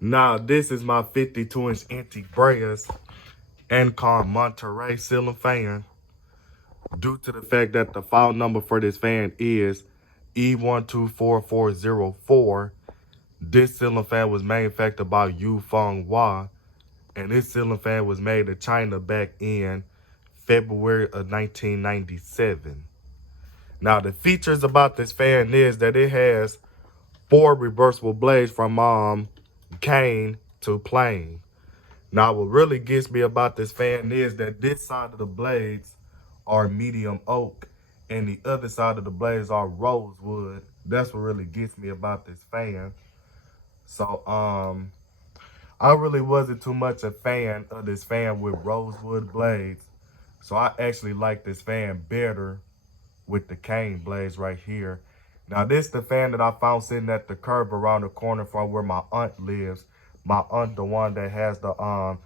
Now, this is my 52-inch antique Breyers and Monterey ceiling fan. Due to the fact that the file number for this fan is E124404, this ceiling fan was manufactured by Yu Feng Hua, and this ceiling fan was made in China back in February of 1997. Now, the features about this fan is that it has 4 reversible blades from cane to plane. Now, what really gets me about this fan is that this side of the blades are medium oak and the other side of the blades are rosewood. That's what really gets me about this fan. So, I really wasn't too much a fan of this fan with rosewood blades. So I actually like this fan better with the cane blades right here. Now this the fan that I found sitting at the curb around the corner from where my aunt lives. My aunt, the one that has the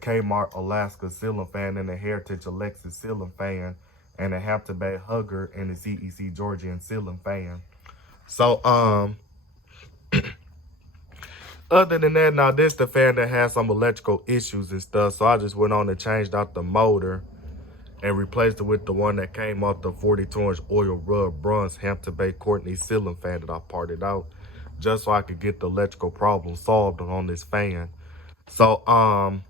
K-Mart Alaska ceiling fan and the Heritage Alexis ceiling fan and the Hampton Bay Hugger and the CEC Georgian ceiling fan. So other than that, now this the fan that has some electrical issues and stuff. So I just went on and changed out the motor and replaced it with the one that came off the 42-inch oil rub bronze Hampton Bay Courtney ceiling fan that I parted out, just so I could get the electrical problem solved on this fan. So other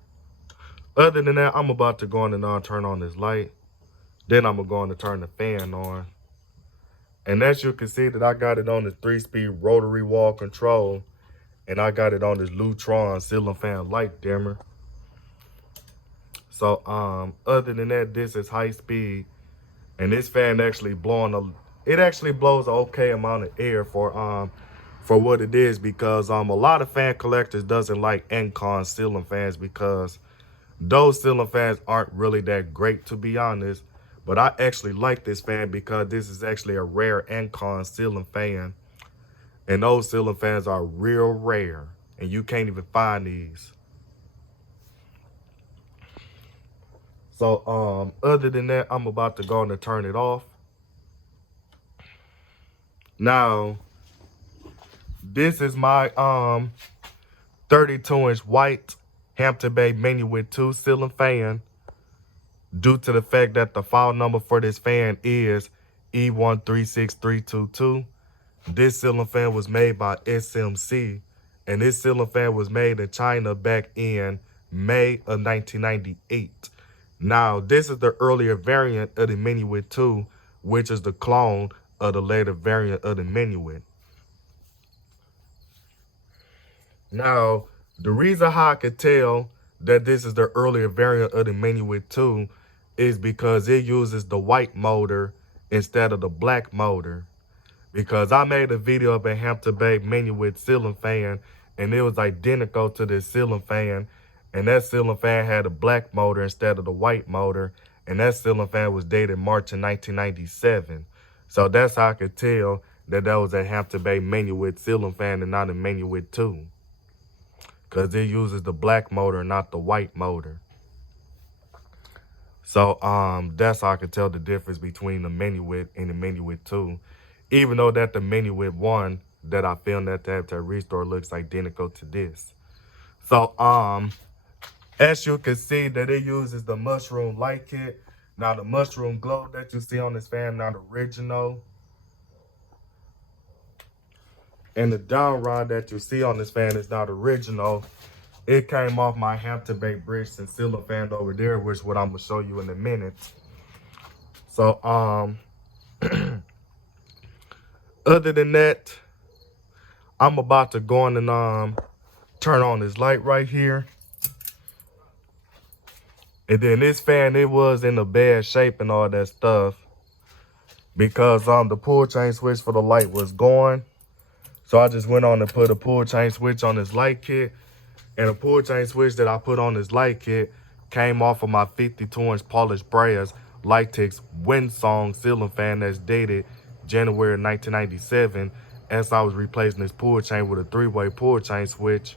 than that, I'm about to go on and turn on this light. Then I'm going to turn the fan on. And as you can see that I got it on this 3-speed rotary wall control. And I got it on this Lutron ceiling fan light dimmer. So other than that, this is high speed. And this fan actually it actually blows an okay amount of air for what it is, because a lot of fan collectors doesn't like Encon ceiling fans because those ceiling fans aren't really that great, to be honest. But I actually like this fan because this is actually a rare Encon ceiling fan. And those ceiling fans are real rare. And you can't even find these. So other than that, I'm about to go and turn it off. Now, this is my 32-inch white Hampton Bay Minuet 2 ceiling fan. Due to the fact that the file number for this fan is E136322. This ceiling fan was made by SMC, and this ceiling fan was made in China back in May of 1998. Now, this is the earlier variant of the Minuet 2, which is the clone of the later variant of the Minuet. Now, the reason how I could tell that this is the earlier variant of the Minuet 2 is because it uses the white motor instead of the black motor. Because I made a video of a Hampton Bay Minuet ceiling fan, and it was identical to this ceiling fan. And that ceiling fan had a black motor instead of the white motor. And that ceiling fan was dated March of 1997. So that's how I could tell that that was a Hampton Bay Minuet ceiling fan and not a Minuet 2. Because it uses the black motor, not the white motor. So that's how I could tell the difference between the Minuet and the Minuet 2. Even though that the Minuet 1 that I filmed at the restore looks identical to this. So as you can see that it uses the mushroom light kit. Now the mushroom globe that you see on this fan not original. And the down rod that you see on this fan is not original. It came off my Hampton Bay Bridge and ceiling fan over there, which is what I'm gonna show you in a minute. So other than that, I'm about to go on and turn on this light right here. And then this fan, it was in a bad shape and all that stuff because the pull chain switch for the light was gone. So I just went on and put a pull chain switch on this light kit. And the pull chain switch that I put on this light kit came off of my 52-inch polished Breyers Lightix Windsong ceiling fan that's dated January 1997, as I was replacing this pull chain with a 3-way pull chain switch.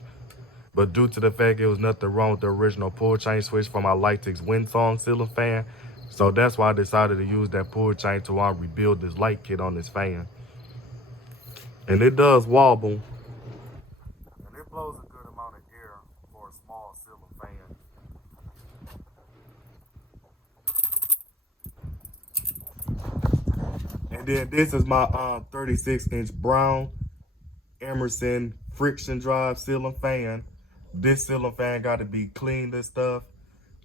But due to the fact it was nothing wrong with the original pull chain switch for my Lightix Windsong ceiling fan, so that's why I decided to use that pull chain to rebuild this light kit on this fan. And it does wobble. And it blows a good amount then this is my 36-inch brown Emerson friction drive ceiling fan. This ceiling fan got to be cleaned and stuff.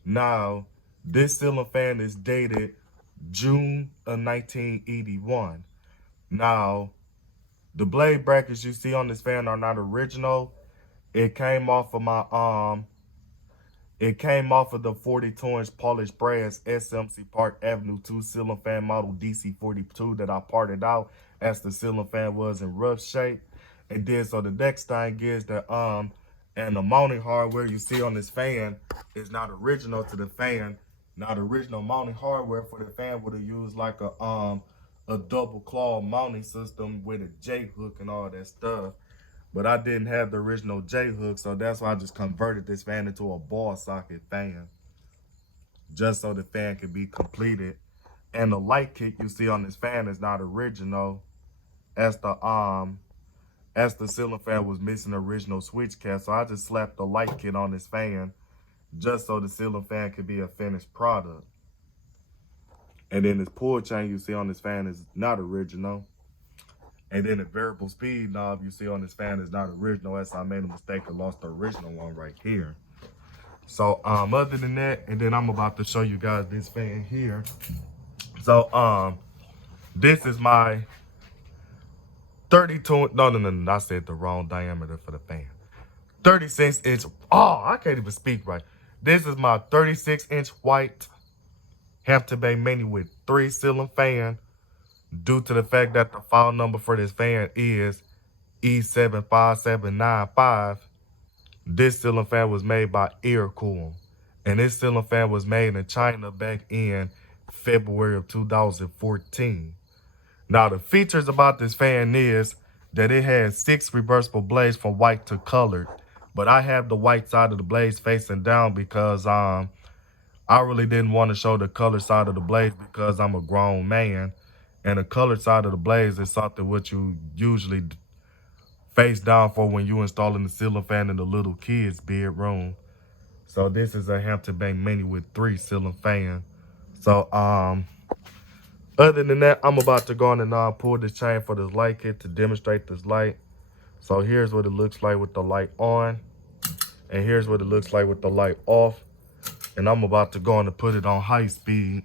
Now, this ceiling fan is dated June of 1981. Now, the blade brackets you see on this fan are not original. It came off of my it came off of the 42-inch polished brass SMC Park Avenue 2 ceiling fan model DC42 that I parted out as the ceiling fan was in rough shape. And then so the next thing is that and the mounting hardware you see on this fan is not original to the fan. Not original mounting hardware for the fan would have used like a double claw mounting system with a J hook and all that stuff. But I didn't have the original J hook, so that's why I just converted this fan into a ball socket fan, just so the fan could be completed. And the light kit you see on this fan is not original, as the ceiling fan was missing the original switch cap. So I just slapped the light kit on this fan, just so the ceiling fan could be a finished product. And then this pull chain you see on this fan is not original. And then the variable speed knob you see on this fan is not original, as I made a mistake and lost the original one right here. So other than that, and then I'm about to show you guys this fan here. So this is my 32, no, I said the wrong diameter for the fan. 36-inch, oh, I can't even speak right. This is my 36-inch white Hampton Bay Mini with 3 ceiling fan. Due to the fact that the file number for this fan is E75795, this ceiling fan was made by Aircool. And this ceiling fan was made in China back in February of 2014. Now, the features about this fan is that it has 6 reversible blades from white to colored. But I have the white side of the blades facing down because I really didn't want to show the color side of the blades because I'm a grown man. And the colored side of the blades is something what you usually face down for when you installing the ceiling fan in the little kid's bedroom. So this is a Hampton Bay Mini with 3 ceiling fan. So other than that, I'm about to go on and pull this chain for this light kit to demonstrate this light. So here's what it looks like with the light on. And here's what it looks like with the light off. And I'm about to go on and put it on high speed.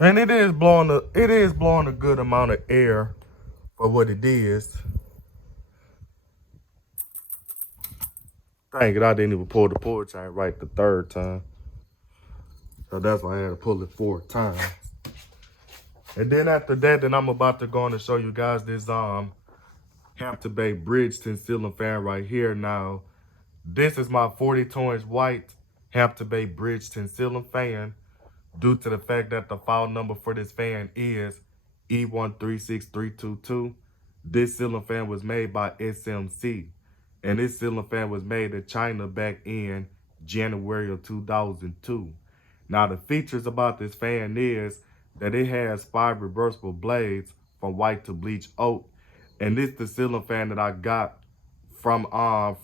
And it is blowing a good amount of air for what it is. Dang it, I didn't even pull the pull chain right the third time. So that's why I had to pull it 4 times. And then after that, then I'm about to go on and show you guys this Hampton Bay Bridgeton ceiling fan right here. Now, this is my 42-inch white Hampton Bay Bridgeton ceiling fan. Due to the fact that the file number for this fan is E136322. This ceiling fan was made by SMC. And this ceiling fan was made in China back in January of 2002. Now the features about this fan is that it has 5 reversible blades from white to bleach oak. And this is the ceiling fan that I got from a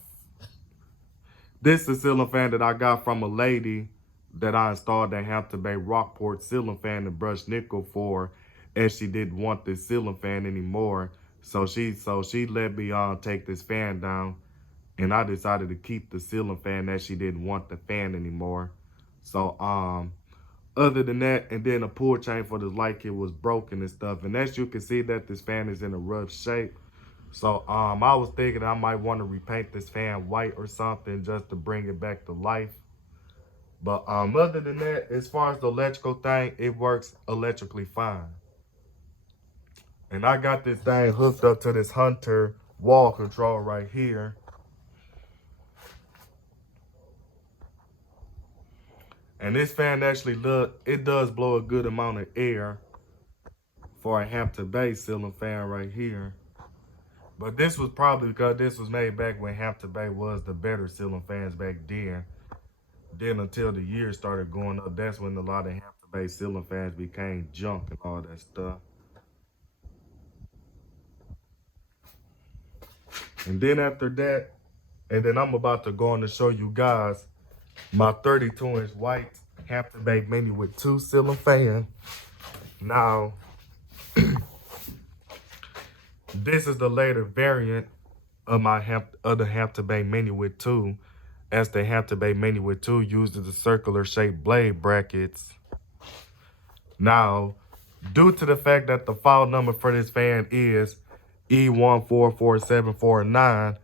lady that I installed at Hampton Bay Rockport ceiling fan and brushed nickel for, and she didn't want this ceiling fan anymore. So she let me take this fan down, and I decided to keep the ceiling fan that she didn't want the fan anymore. So other than that, and then the pull chain for this light kit was broken and stuff. And as you can see that this fan is in a rough shape. So I was thinking I might want to repaint this fan white or something just to bring it back to life. But other than that, as far as the electrical thing, it works electrically fine. And I got this thing hooked up to this Hunter wall control right here. And this fan actually it does blow a good amount of air for a Hampton Bay ceiling fan right here. But this was probably because this was made back when Hampton Bay was the better ceiling fans back then. Then until the years started going up, that's when a lot of Hampton Bay ceiling fans became junk and all that stuff. And then after that, and then I'm about to go on to show you guys my 32-inch white Hampton Bay Mini with 2 ceiling fan. Now, this is the later variant of my other Hampton Bay Mini with 2, as the Hampton Bay Mini with 2 uses the circular shaped blade brackets. Now, due to the fact that the file number for this fan is E1444749,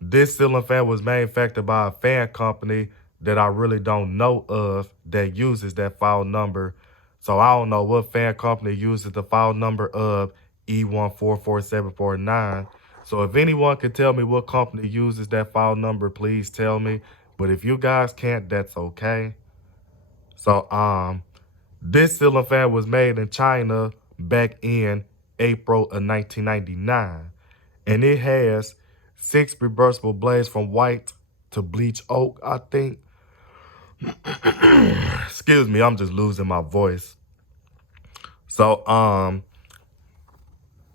this ceiling fan was manufactured by a fan company that I really don't know of that uses that file number. So I don't know what fan company uses the file number of E1444749. So if anyone can tell me what company uses that file number, please tell me. But if you guys can't, that's okay. So this ceiling fan was made in China back in April of 1999. And it has 6 reversible blades from white to bleach oak, I think. Excuse me, I'm just losing my voice. So,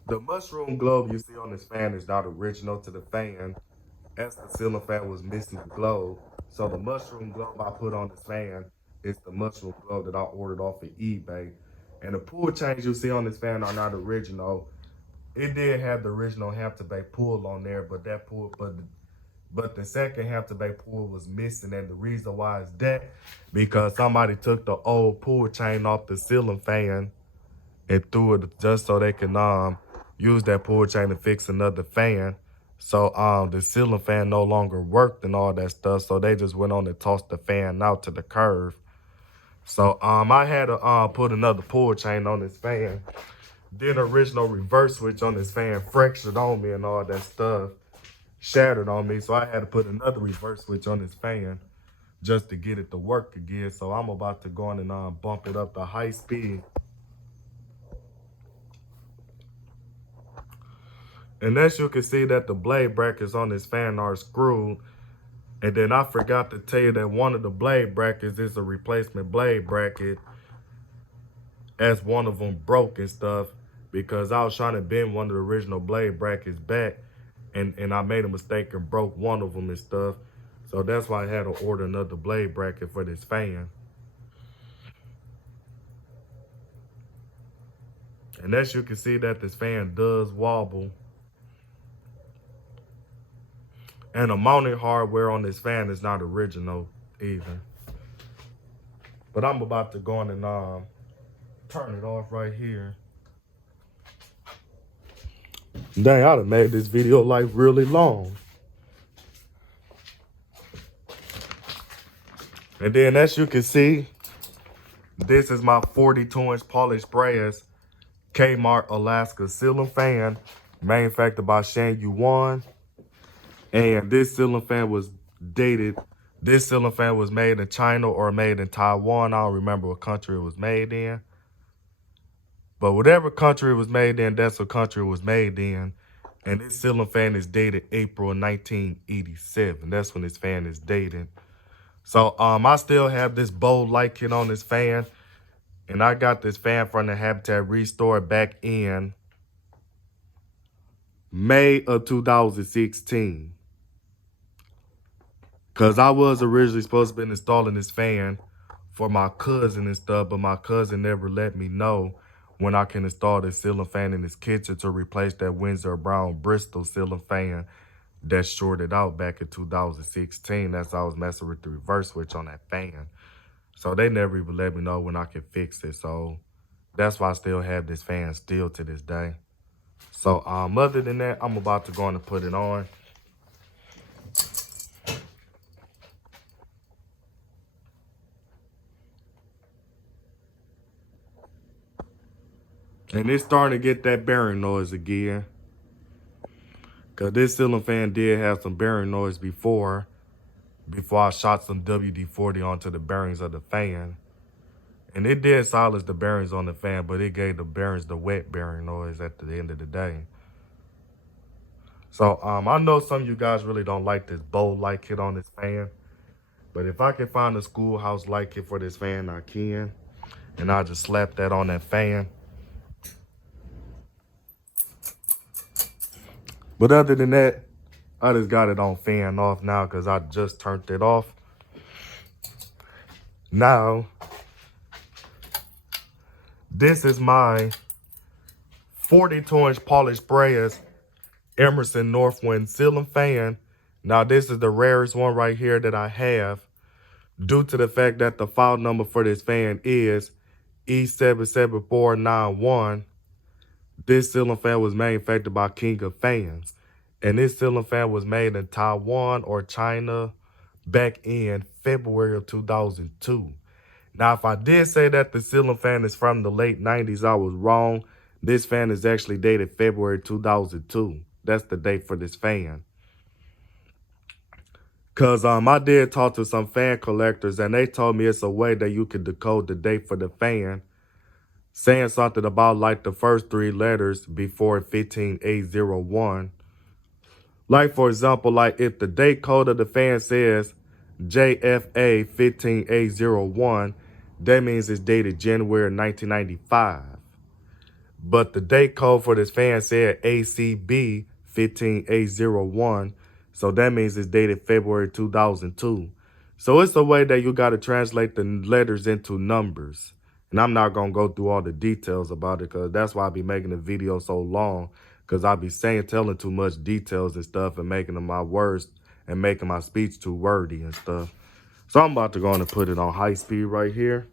the mushroom globe you see on this fan is not original to the fan, as the ceiling fan was missing the globe. So the mushroom globe I put on this fan is the mushroom globe that I ordered off of eBay. And the pull chains you see on this fan are not original. It did have the original Hampton Bay pull on there, but that pull, but the second Hampton Bay pull was missing, and the reason why is that because somebody took the old pull chain off the ceiling fan and threw it just so they can use that pull chain to fix another fan. So the ceiling fan no longer worked and all that stuff, so they just went on and tossed the fan out to the curve. So I had to put another pull chain on this fan. Then the original reverse switch on this fan fractured on me and all that stuff, shattered on me. So I had to put another reverse switch on this fan just to get it to work again. So I'm about to go on and bump it up to high speed. And as you can see that the blade brackets on this fan are screwed. And then I forgot to tell you that one of the blade brackets is a replacement blade bracket, as one of them broke and stuff, because I was trying to bend one of the original blade brackets back and I made a mistake and broke one of them and stuff. So that's why I had to order another blade bracket for this fan. And as you can see that this fan does wobble. And the mounting hardware on this fan is not original either. But I'm about to go on and turn it off right here. Dang, I'd have made this video like really long. And then as you can see, this is my 42-inch polished brass K-Mart Alaska ceiling fan, manufactured by Shan Yuan. And this ceiling fan was dated. This ceiling fan was made in China or made in Taiwan. I don't remember what country it was made in. But whatever country it was made in, that's what country it was made in. And this ceiling fan is dated April 1987. That's when this fan is dated. So I still have this bold light kit on this fan. And I got this fan from the Habitat Restore back in May of 2016. Because I was originally supposed to be installing this fan for my cousin and stuff, but my cousin never let me know when I can install this ceiling fan in his kitchen to replace that Windsor Brown Bristol ceiling fan that shorted out back in 2016. That's why I was messing with the reverse switch on that fan. So they never even let me know when I can fix it. So that's why I still have this fan still to this day. So other than that, I'm about to go on and put it on. And it's starting to get that bearing noise again. Because this ceiling fan did have some bearing noise before I shot some WD-40 onto the bearings of the fan. And it did silence the bearings on the fan, but it gave the bearings the wet bearing noise at the end of the day. So I know some of you guys really don't like this bold light kit on this fan. But if I can find a schoolhouse light kit for this fan, I can. And I'll just slap that on that fan. But other than that, I just got it on fan off now because I just turned it off. Now, this is my 42-inch polished brass Emerson Northwind ceiling fan. Now, this is the rarest one right here that I have due to the fact that the file number for this fan is E77491. This ceiling fan was manufactured by King of Fans. And this ceiling fan was made in Taiwan or China back in February of 2002. Now, if I did say that the ceiling fan is from the late 90s, I was wrong. This fan is actually dated February 2002. That's the date for this fan. Because I did talk to some fan collectors, and they told me it's a way that you can decode the date for the fan, saying something about like the first three letters before 15801. Like, for example, like if the date code of the fan says JFA 15801, that means it's dated January 1995. But the date code for this fan said ACB 15801, so that means it's dated February 2002. So it's a way that you got to translate the letters into numbers. And I'm not going to go through all the details about it because that's why I be making the video so long, because I be telling too much details and stuff and making them my words and making my speech too wordy and stuff. So I'm about to go on and put it on high speed right here.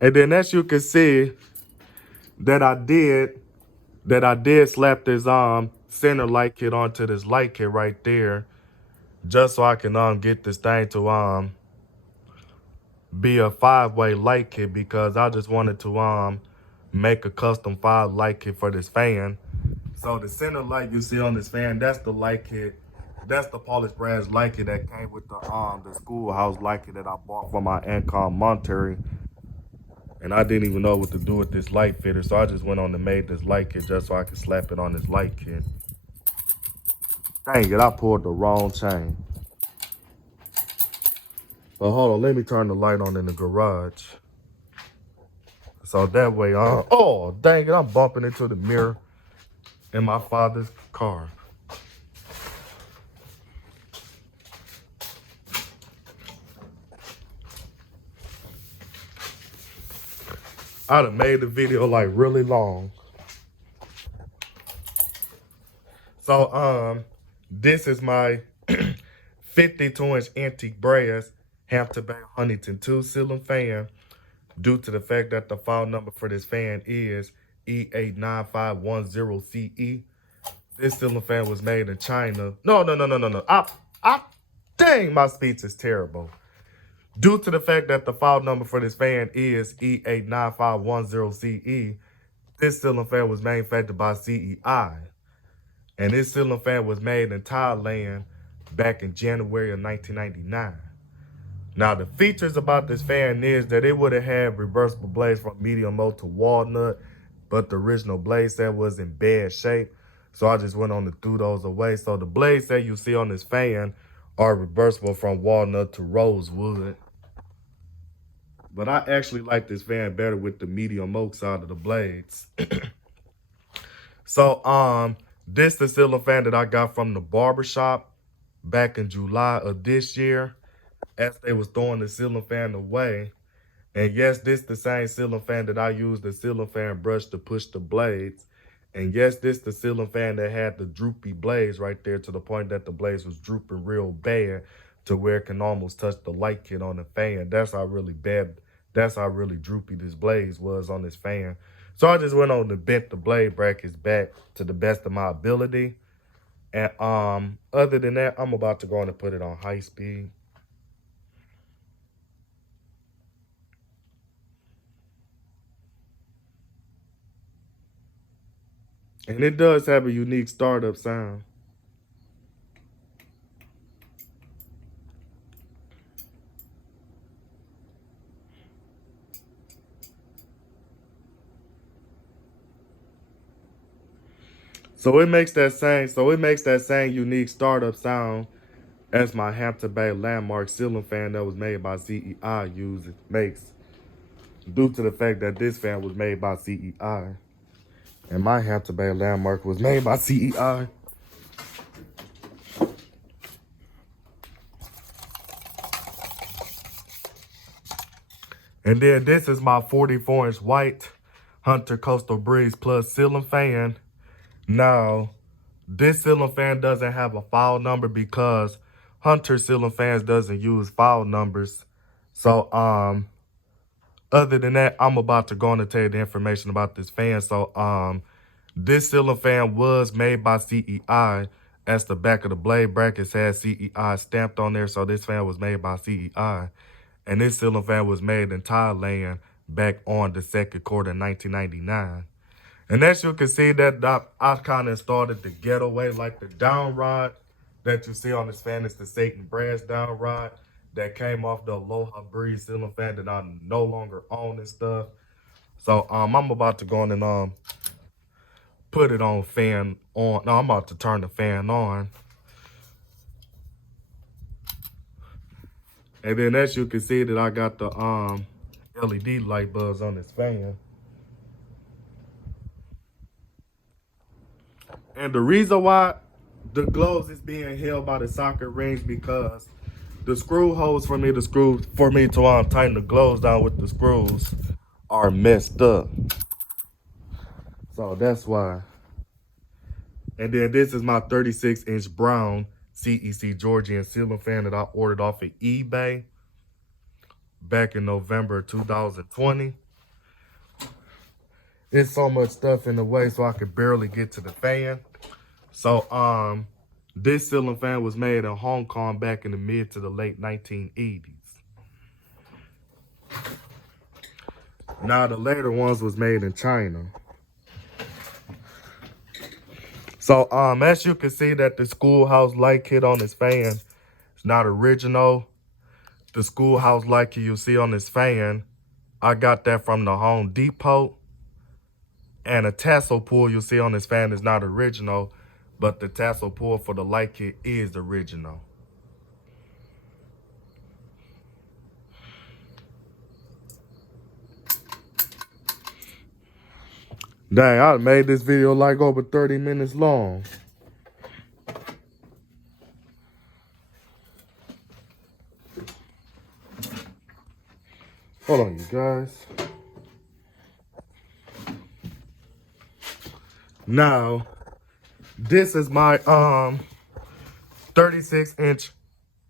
And then as you can see that I did slap this center light kit onto this light kit right there, just so I can get this thing to be a 5-way light kit, because I just wanted to make a custom 5 light kit for this fan. So the center light you see on this fan, that's the light kit. That's the polished brass light kit that came with the schoolhouse light kit that I bought from my aunt called Monterey. And I didn't even know what to do with this light fitter, so I just went on and made this light kit just so I could slap it on this light kit. Dang it, I pulled the wrong chain. But hold on, let me turn the light on in the garage. So that way, oh, dang it, I'm bumping into the mirror in my father's car. I done made the video like really long. So, this is my 52-inch antique brass Hampton Bay Huntington 2 ceiling fan, due to the fact that the file number for this fan is E89510CE. This ceiling fan was made in China. No. Dang, my speech is terrible. Due to the fact that the file number for this fan is E89510CE, this ceiling fan was manufactured by CEI. And this ceiling fan was made in Thailand back in January of 1999. Now, the features about this fan is that it would have had reversible blades from medium oak to walnut, but the original blade set was in bad shape. So I just went on and threw those away. So the blades that you see on this fan are reversible from walnut to rosewood. But I actually like this fan better with the medium oak side of the blades. So, this is the ceiling fan that I got from the barbershop back in July of this year, as they was throwing the ceiling fan away. And yes, this the same ceiling fan that I used the ceiling fan brush to push the blades. And yes, this the ceiling fan that had the droopy blades right there, to the point that the blades was drooping real bad to where it can almost touch the light kit on the fan. That's how really droopy this blades was on this fan. So I just went on and bent the blade brackets back to the best of my ability. And other than that, I'm about to go on and put it on high speed. And it does have a unique startup sound. So it makes that same unique startup sound as my Hampton Bay landmark ceiling fan that was made by CEI makes, due to the fact that this fan was made by CEI and my Hampton Bay landmark was made by CEI. And then this is my 44-inch white Hunter Coastal Breeze Plus ceiling fan. Now, this ceiling fan doesn't have a file number because Hunter ceiling fans doesn't use file numbers. So, other than that, I'm about to go on and tell you the information about this fan. So, this ceiling fan was made by CEI, as the back of the blade brackets has CEI stamped on there. So this fan was made by CEI. And this ceiling fan was made in Thailand back on the second quarter of 1999. And as you can see, that I kind of started the getaway, like the down rod that you see on this fan is the Satan brass down rod that came off the Aloha Breeze ceiling fan that I no longer own and stuff. So I'm about to go on and put it on fan on. No, I'm about to turn the fan on. And then as you can see that I got the LED light bulbs on this fan. And the reason why the gloves is being held by the socket rings because the screw holes for me to tighten the gloves down with the screws are messed up. So that's why. And then this is my 36-inch brown CEC Georgian ceiling fan that I ordered off of eBay back in November 2020. There's so much stuff in the way so I could barely get to the fan. So this ceiling fan was made in Hong Kong back in the mid to the late 1980s. Now the later ones was made in China. So as you can see that the schoolhouse light kit on this fan is not original. The schoolhouse light kit you see on this fan, I got that from the Home Depot. And a tassel pull you see on this fan is not original, but the tassel pull for the light kit is original. Dang, I made this video like over 30 minutes long. Hold on, you guys. Now, this is my 36-inch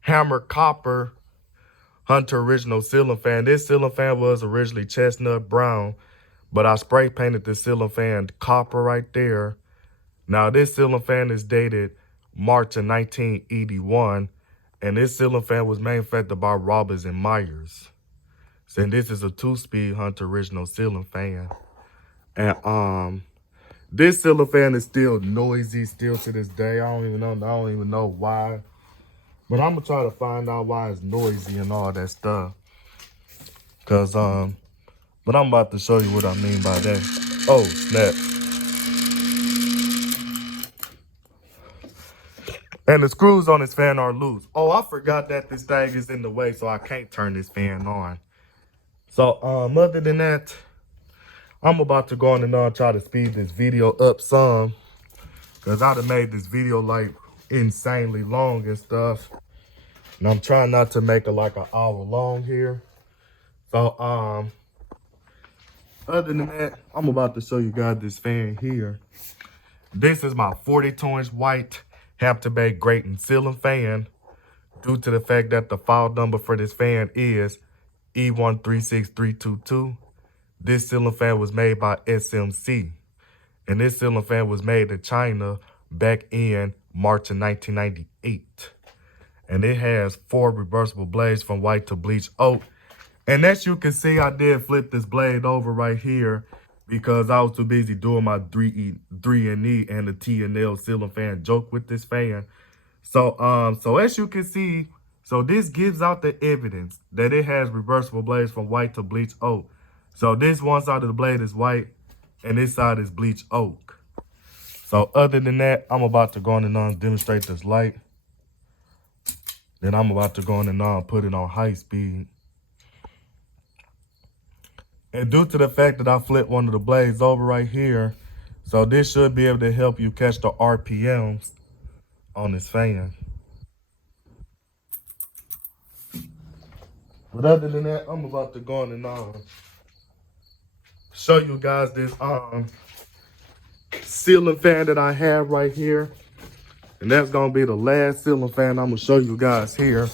hammer copper Hunter original ceiling fan. This ceiling fan was originally chestnut brown, but I spray painted the ceiling fan copper right there. Now, this ceiling fan is dated March of 1981, and this ceiling fan was manufactured by Robbins and Myers. So this is a 2-speed Hunter original ceiling fan. And this ceiling fan is still noisy still to this day. I don't even know why. But I'm gonna try to find out why it's noisy and all that stuff. But I'm about to show you what I mean by that. Oh, snap. And the screws on this fan are loose. Oh, I forgot that this thing is in the way, so I can't turn this fan on. So, other than that, I'm about to go on and try to speed this video up some. Because I'd have made this video like insanely long and stuff. And I'm trying not to make it like an hour long here. So, other than that, I'm about to show you guys this fan here. This is my 42-inch white Hampton Bay grating ceiling fan. Due to the fact that the file number for this fan is E136322. This ceiling fan was made by SMC. And this ceiling fan was made in China back in March of 1998. And it has 4 reversible blades from white to bleach oak. And as you can see, I did flip this blade over right here because I was too busy doing my 3E and the T&L ceiling fan joke with this fan. So as you can see, so this gives out the evidence that it has reversible blades from white to bleach oak. So this one side of the blade is white and this side is bleach oak. So other than that, I'm about to go on and demonstrate this light. Then I'm about to go on and put it on high speed. And due to the fact that I flipped one of the blades over right here, so this should be able to help you catch the RPMs on this fan. But other than that, I'm about to go on and show you guys this ceiling fan that I have right here. And that's gonna be the last ceiling fan I'm gonna show you guys here.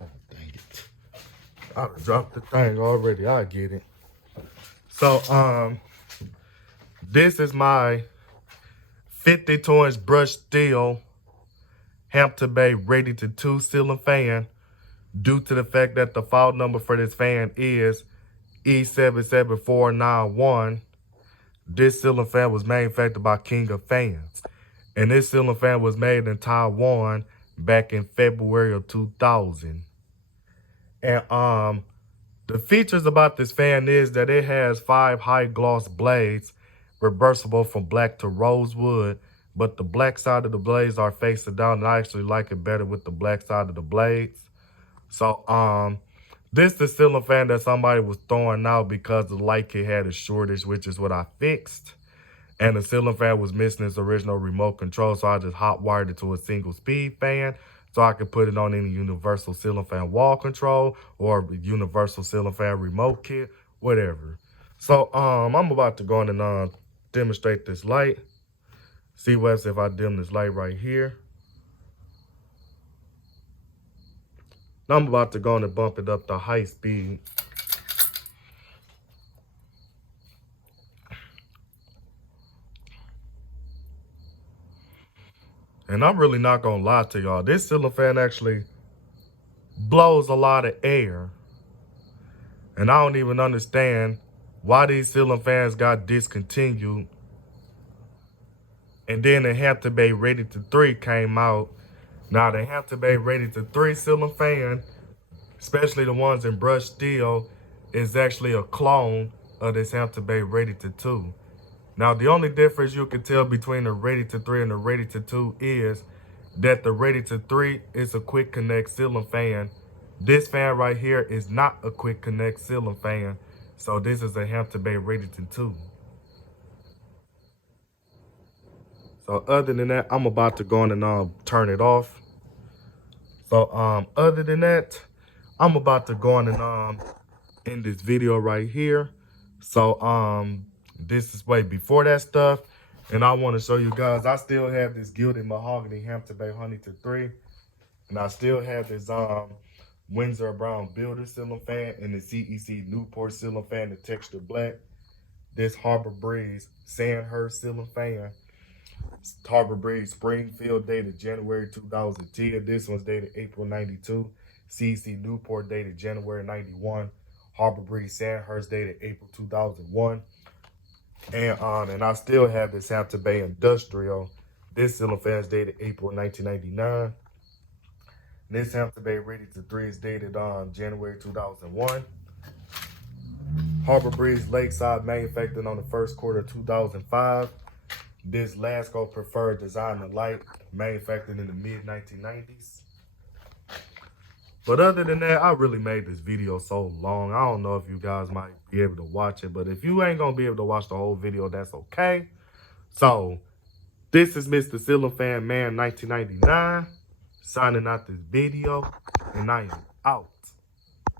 Oh, dang it. I dropped the thing already, I get it. So this is my 52-inch brushed steel Hampton Bay rated to 2 ceiling fan, due to the fact that the file number for this fan is E77491. This ceiling fan was manufactured by King of Fans. And this ceiling fan was made in Taiwan back in February of 2000. And the features about this fan is that it has 5 high gloss blades, reversible from black to rosewood, but the black side of the blades are facing down, and I actually like it better with the black side of the blades. So this is the ceiling fan that somebody was throwing out because the light kit had a shortage, which is what I fixed. And the ceiling fan was missing its original remote control, so I just hot wired it to a single speed fan so I could put it on any universal ceiling fan wall control or universal ceiling fan remote kit, whatever. So I'm about to go on and demonstrate this light. See what happens if I dim this light right here. Now I'm about to go on and bump it up to high speed. And I'm really not gonna lie to y'all, this ceiling fan actually blows a lot of air. And I don't even understand why these ceiling fans got discontinued. And then the Hampton Bay Rated to 3 came out. Now the Hampton Bay Rated to 3 ceiling fan, especially the ones in brushed steel, is actually a clone of this Hampton Bay Rated to 2. Now, the only difference you can tell between the Rated to 3 and the Rated to 2 is that the Rated to 3 is a quick connect ceiling fan. This fan right here is not a quick connect ceiling fan. So this is a Hampton Bay Rated to 2. So other than that, I'm about to go on and turn it off. So other than that, I'm about to go on and end this video right here. So this is way before that stuff, and I want to show you guys, I still have this gilded mahogany Hampton Bay Huntington 3, and I still have this Windsor Brown Builder ceiling fan and the CEC Newport ceiling fan, the texture black. This Harbor Breeze Sandhurst ceiling fan, Harbor Breeze Springfield, dated January 2010. This one's dated April 92. CEC Newport, dated January 91. Harbor Breeze Sandhurst, dated April 2001. And I still have this Hampton Bay Industrial. This ceiling fan is dated April 1999. This Hampton Bay Rated to 3 is dated January 2001. Harbor Breeze Lakeside, manufactured on the first quarter of 2005. This Lasco Preferred Design and Light, manufactured in the mid-1990s. But other than that, I really made this video so long. I don't know if you guys might be able to watch it, but if you ain't gonna be able to watch the whole video, that's okay. So, this is Mr. Ceiling Fan Man 1999, signing out this video, and I am out.